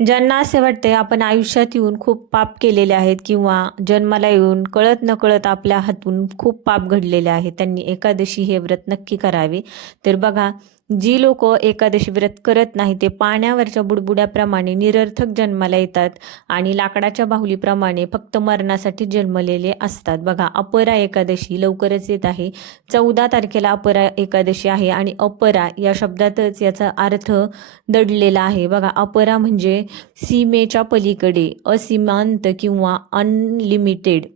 ज्यांना असे वाटते आपण आयुष्यात येऊन खूप पाप केलेले आहेत किंवा जन्माला येऊन कळत नकळत आपल्या हातून खूप पाप घडलेले आहेत, त्यांनी एकादशी हे व्रत नक्की करावे. तर बघा, जी लोक एकादशी व्रत करत नाही ते पाण्यावरच्या बुडबुड्याप्रमाणे निरर्थक जन्माला येतात आणि लाकडाच्या बाहुलीप्रमाणे फक्त मरणासाठी जन्मलेले असतात. बघा, अपरा एकादशी लवकरच येत आहे. 14 तारखेला अपरा एकादशी आहे आणि अपरा या शब्दातच याचा अर्थ दडलेला आहे. बघा, अपरा म्हणजे सीमेच्या पलीकडे, असीमांत किंवा अनलिमिटेड.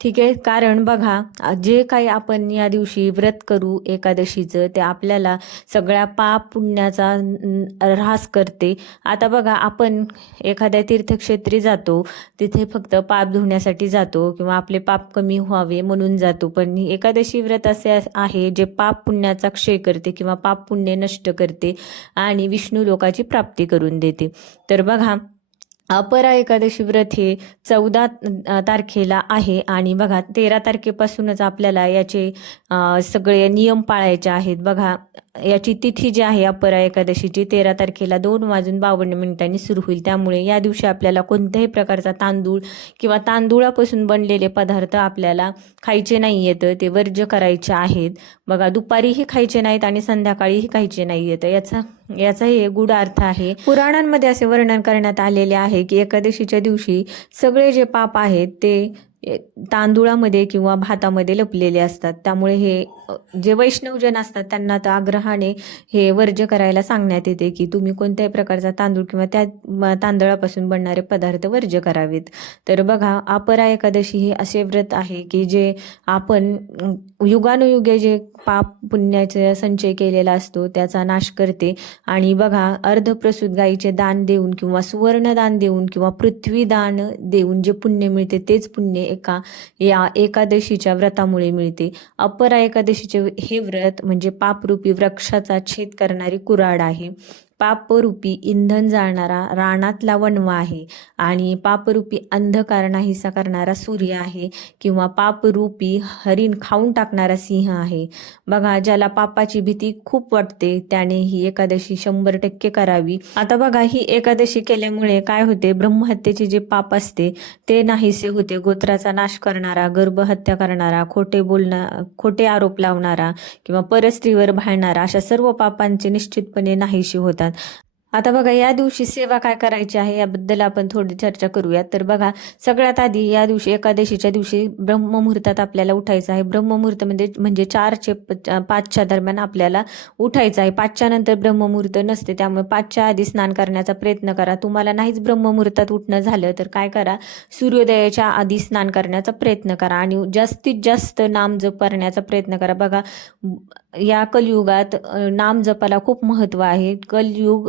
ठीक आहे. कारण बघा, जे काही आपण या दिवशी व्रत करू एकादशीचं ते आपल्याला सगळ्या पाप पुण्याचा ऱ्हास करते. आता बघा, आपण एखाद्या तीर्थक्षेत्री जातो, तिथे फक्त पाप धुण्यासाठी जातो किंवा आपले पाप कमी व्हावे म्हणून जातो, पण एकादशी व्रत असे आहे जे पाप पुण्याचा क्षय करते किंवा पाप पुण्य नष्ट करते आणि विष्णू लोकाची प्राप्ती करून देते. तर बघा, अपरा एकादशी व्रत हे 14 तारखेला आहे आणि बघा, 13 तारखेपासूनच आपल्याला याचे सगळे नियम पाळायचे आहेत. बघा, याची तिथी जी आहे अपरा एकादशीची 13 तारखेला 2:52 सुरू होईल. त्यामुळे या दिवशी आपल्याला कोणत्याही प्रकारचा तांदूळ किंवा तांदूळापासून बनलेले पदार्थ आपल्याला खायचे नाही येतं, ते वर्ज्य करायचे आहेत. बघा, दुपारीही खायचे नाहीत आणि संध्याकाळीही खायचे नाही येतं. याचा हे गूढ अर्थ आहे. पुराणांमध्ये असे वर्णन करण्यात आलेले आहे की एकादशीच्या दिवशी सगळे जे पाप आहेत ते तांदूळामध्ये किंवा भातामध्ये लपलेले असतात. त्यामुळे हे जे वैष्णवजन असतात त्यांना तर आग्रहाने हे वर्ज्य करायला सांगण्यात येते की तुम्ही कोणत्याही प्रकारचा तांदूळ किंवा त्या तांदळापासून बनणारे पदार्थ वर्ज्य करावेत. तर बघा, अपरा एकादशी हे असे व्रत आहे की जे आपण युगानुयुगे जे पाप पुण्याचा संचय केलेला असतो त्याचा नाश करते. आणि बघा, अर्धप्रसूत गायीचे दान देऊन किंवा सुवर्णदान देऊन किंवा पृथ्वीदान देऊन जे पुण्य मिळते तेच पुण्य या एकादशीच्या व्रतामुळे मिळते. अपरा एकादशीचे हे व्रत म्हणजे पापरूपी वृक्षाचा छेद करणारी कुऱ्हाड आहे. पापरूपी इंधन जाळणारा रानातला वणवा आहे आणि पापरूपी अंधकार नाहीसा करणारा सूर्य आहे किंवा पापरूपी हरिण खाऊन टाकणारा सिंह आहे. बघा, ज्याला पापाची भीती खूप वाटते त्याने ही एकादशी 100% करावी. आता बघा, ही एकादशी केल्यामुळे काय होते, ब्रह्महत्येचे जे पाप असते ते नाहीसे होते. गोत्राचा नाश करणारा, गर्भहत्या करणारा, खोटे आरोप लावणारा किंवा परस्त्रीवर भाळणारा अशा सर्व पापांचे निश्चितपणे नाहीसे होतात. आता बघा, या दिवशी सेवा काय करायची आहे याबद्दल आपण थोडी चर्चा करूयात. तर बघा, सगळ्यात आधी या दिवशी एकादशीच्या दिवशी ब्रह्ममुहूर्तात आपल्याला उठायचं आहे. ब्रह्ममुहूर्त म्हणजे 4 ते 5च्या दरम्यान आपल्याला उठायचं आहे. 5च्या नंतर ब्रह्ममुहूर्त नसते, त्यामुळे 5च्या आधी स्नान करण्याचा प्रयत्न करा. तुम्हाला नाहीच ब्रह्ममुहूर्तात उठणं झालं तर काय करा, सूर्योदयाच्या आधी स्नान करण्याचा प्रयत्न करा आणि जास्तीत जास्त नामजप करण्याचा प्रयत्न करा. बघा, या कलियुगात नामजपाला खूप महत्त्व आहे. कलियुग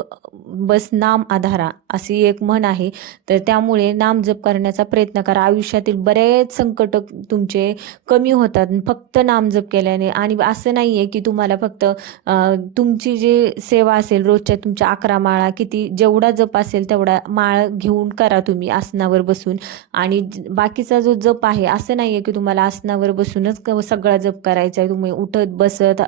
बस नाम आधारा अशी एक म्हण आहे. तर त्यामुळे नामजप करण्याचा प्रयत्न करा. आयुष्यातील बरेच संकट तुमचे कमी होतात फक्त नामजप केल्याने. आणि असं नाही आहे की तुम्हाला फक्त तुमची जी सेवा असेल रोजच्या तुमच्या 11 माळा किती जेवढा जप असेल तेवढा माळ घेऊन करा तुम्ही आसनावर बसून. आणि बाकीचा जो जप आहे असं नाही आहे की तुम्हाला आसनावर बसूनच सगळा जप करायचा आहे. तुम्ही उठत बसत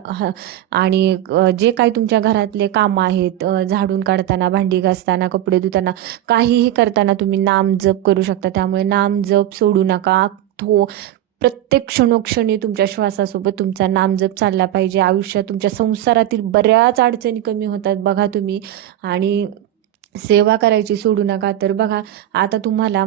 आणि जे काही तुमच्या घरातले कामं आहेत, झाडून काढताना, भांडी घासताना, कपडे धुताना, काहीही करताना तुम्ही नाम जप करू शकता. त्यामुळे नाम जप सोडू नका. प्रत्येक क्षणोक्षणी तुमच्या श्वासासोबत तुमचा नामजप चालला पाहिजे. आयुष्यात तुमच्या संसारातील बऱ्याच अडचणी कमी होतात बघा तुम्ही. आणि सेवा करायची सोडू नका. तर बघा, आता तुम्हाला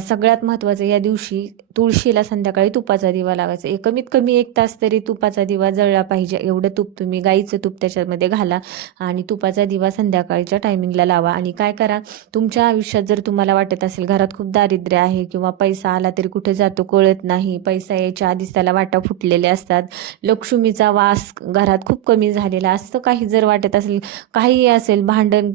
सगळ्यात महत्त्वाचं, या दिवशी तुळशीला संध्याकाळी तुपाचा दिवा लावायचा. कमीत कमी 1 तास तरी तुपाचा दिवा जळला पाहिजे. एवढं तूप तुम्ही, गाईचं तूप त्याच्यामध्ये घाला आणि तुपाचा दिवा संध्याकाळच्या टायमिंगला लावा. आणि काय करा, तुमच्या आयुष्यात जर तुम्हाला वाटत असेल घरात खूप दारिद्र्य आहे किंवा पैसा आला तरी कुठे जातो कळत नाही, पैसा यायच्या आधीच त्याला वाटा फुटलेले असतात, लक्ष्मीचा वास घरात खूप कमी झालेला असतं, काही जर वाटत असेल, काहीही असेल, भांडण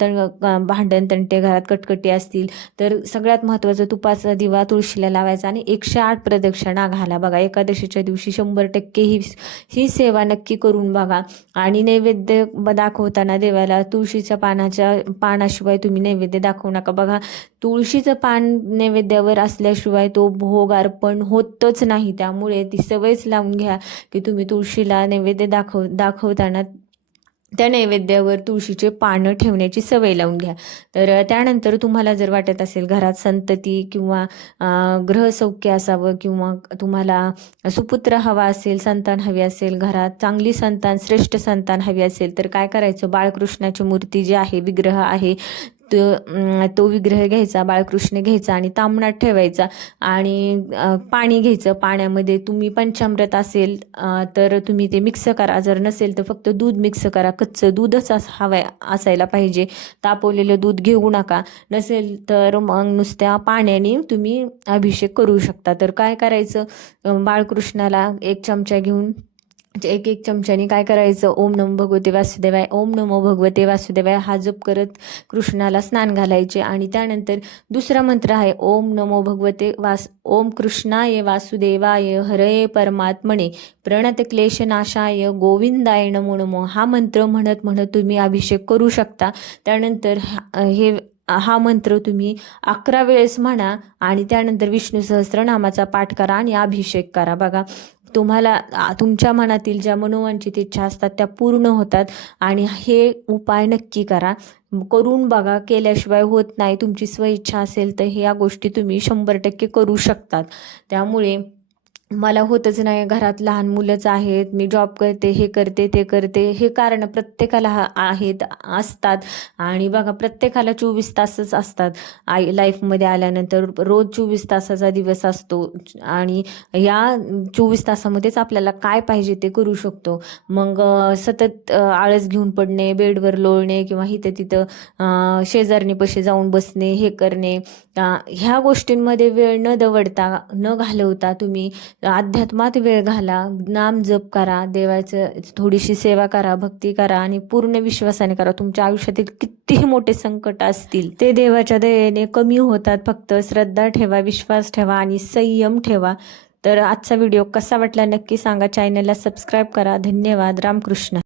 तंटे घरात कटकटी असतील, तर सगळ्यात महत्त्वाचं तुपाचा दिवा तुळशीला लावायचा आणि 108 प्रदक्षिणा घाला. बघा, एकादशीच्या दिवशी 100% ही सेवा नक्की करून बघा. आणि नैवेद्य दाखवताना देवाला तुळशीच्या पानाशिवाय तुम्ही नैवेद्य दाखवू नका. बघा, तुळशीचं पान नैवेद्यावर असल्याशिवाय तो भोग अर्पण होतच नाही. त्यामुळे ती सवयच लावून घ्या की तुम्ही तुळशीला नैवेद्य दाखवताना त्या नैवेद्यावर तुळशीचे पानं ठेवण्याची सवय लावून घ्या. तर त्यानंतर तुम्हाला जर वाटत असेल घरात संतती किंवा ग्रहसौख्य असावं किंवा तुम्हाला सुपुत्र हवा असेल, संतान हवी असेल, घरात चांगली संतान, श्रेष्ठ संतान हवी असेल, तर काय करायचं, बाळकृष्णाची मूर्ती जी आहे, विग्रह आहे, तो विग्रह घ्यायचा, बाळकृष्ण घ्यायचा आणि ताम्हणात ठेवायचा आणि पाणी घ्यायचं. पाण्यामध्ये तुम्ही पंचामृत असेल तर तुम्ही ते मिक्स करा, जर नसेल तर फक्त दूध मिक्स करा. कच्चं दूधच असायला पाहिजे, तापवलेलं दूध घेऊ नका. नसेल तर मग नुसत्या पाण्याने तुम्ही अभिषेक करू शकता. तर काय करायचं, बाळकृष्णाला 1 चमचा घेऊन एक चमच्याने काय करायचं, ओम नमो भगवते वासुदेवाय, ओम नमो भगवते वासुदेवाय हा जप करत कृष्णाला स्नान घालायचे. आणि त्यानंतर दुसरा मंत्र आहे, ओम नमो भगवते ओम कृष्णाय वासुदेवाय हरये परमात्मने प्रणत क्लेशनाशाय गोविंदाय नमो नमो हा मंत्र म्हणत म्हणत तुम्ही अभिषेक करू शकता. त्यानंतर हा मंत्र तुम्ही 11 वेळेस म्हणा आणि त्यानंतर विष्णू सहस्त्रनामाचा पाठ करा आणि अभिषेक करा. बघा, तुम्हाला तुमच्या मनातील ज्या मनोवांछित इच्छा असतात त्या पूर्ण होतात. आणि हे उपाय नक्की करा, करून बघा, केल्याशिवाय होत नाही. तुमची स्वइच्छा असेल तर ह्या गोष्टी तुम्ही 100% करू शकतात. त्यामुळे मला होतच नाही, घरात लहान मुलंच आहेत, मी जॉब करते, हे करते, ते करते, हे कारण प्रत्येकाला आहेत, असतात. आणि बघा, प्रत्येकाला 24 तासच असतात. लाईफमध्ये आल्यानंतर रोज 24 तासाचा दिवस असतो आणि या 24 तासामध्येच आपल्याला काय पाहिजे ते करू शकतो. मग सतत आळस घेऊन पडणे, बेडवर लोळणे किंवा इथं तिथं शेजारणीपाशी जाऊन बसणे, हे करणे, ह्या गोष्टींमध्ये वेळ न दवडता, न घालवता तुम्ही अध्यात्मात वेळ घाला, नाम जप करा, देवाचं थोडीशी सेवा करा, भक्ती करा आणि पूर्ण विश्वासाने करा. तुमच्या आयुष्यातील कितीही मोठे संकट असतील ते देवाच्या दयेने कमी होतात. फक्त श्रद्धा ठेवा, विश्वास ठेवा आणि संयम ठेवा. तर आजचा व्हिडिओ कसा वाटला नक्की सांगा. चॅनलला सबस्क्राईब करा. धन्यवाद. रामकृष्ण.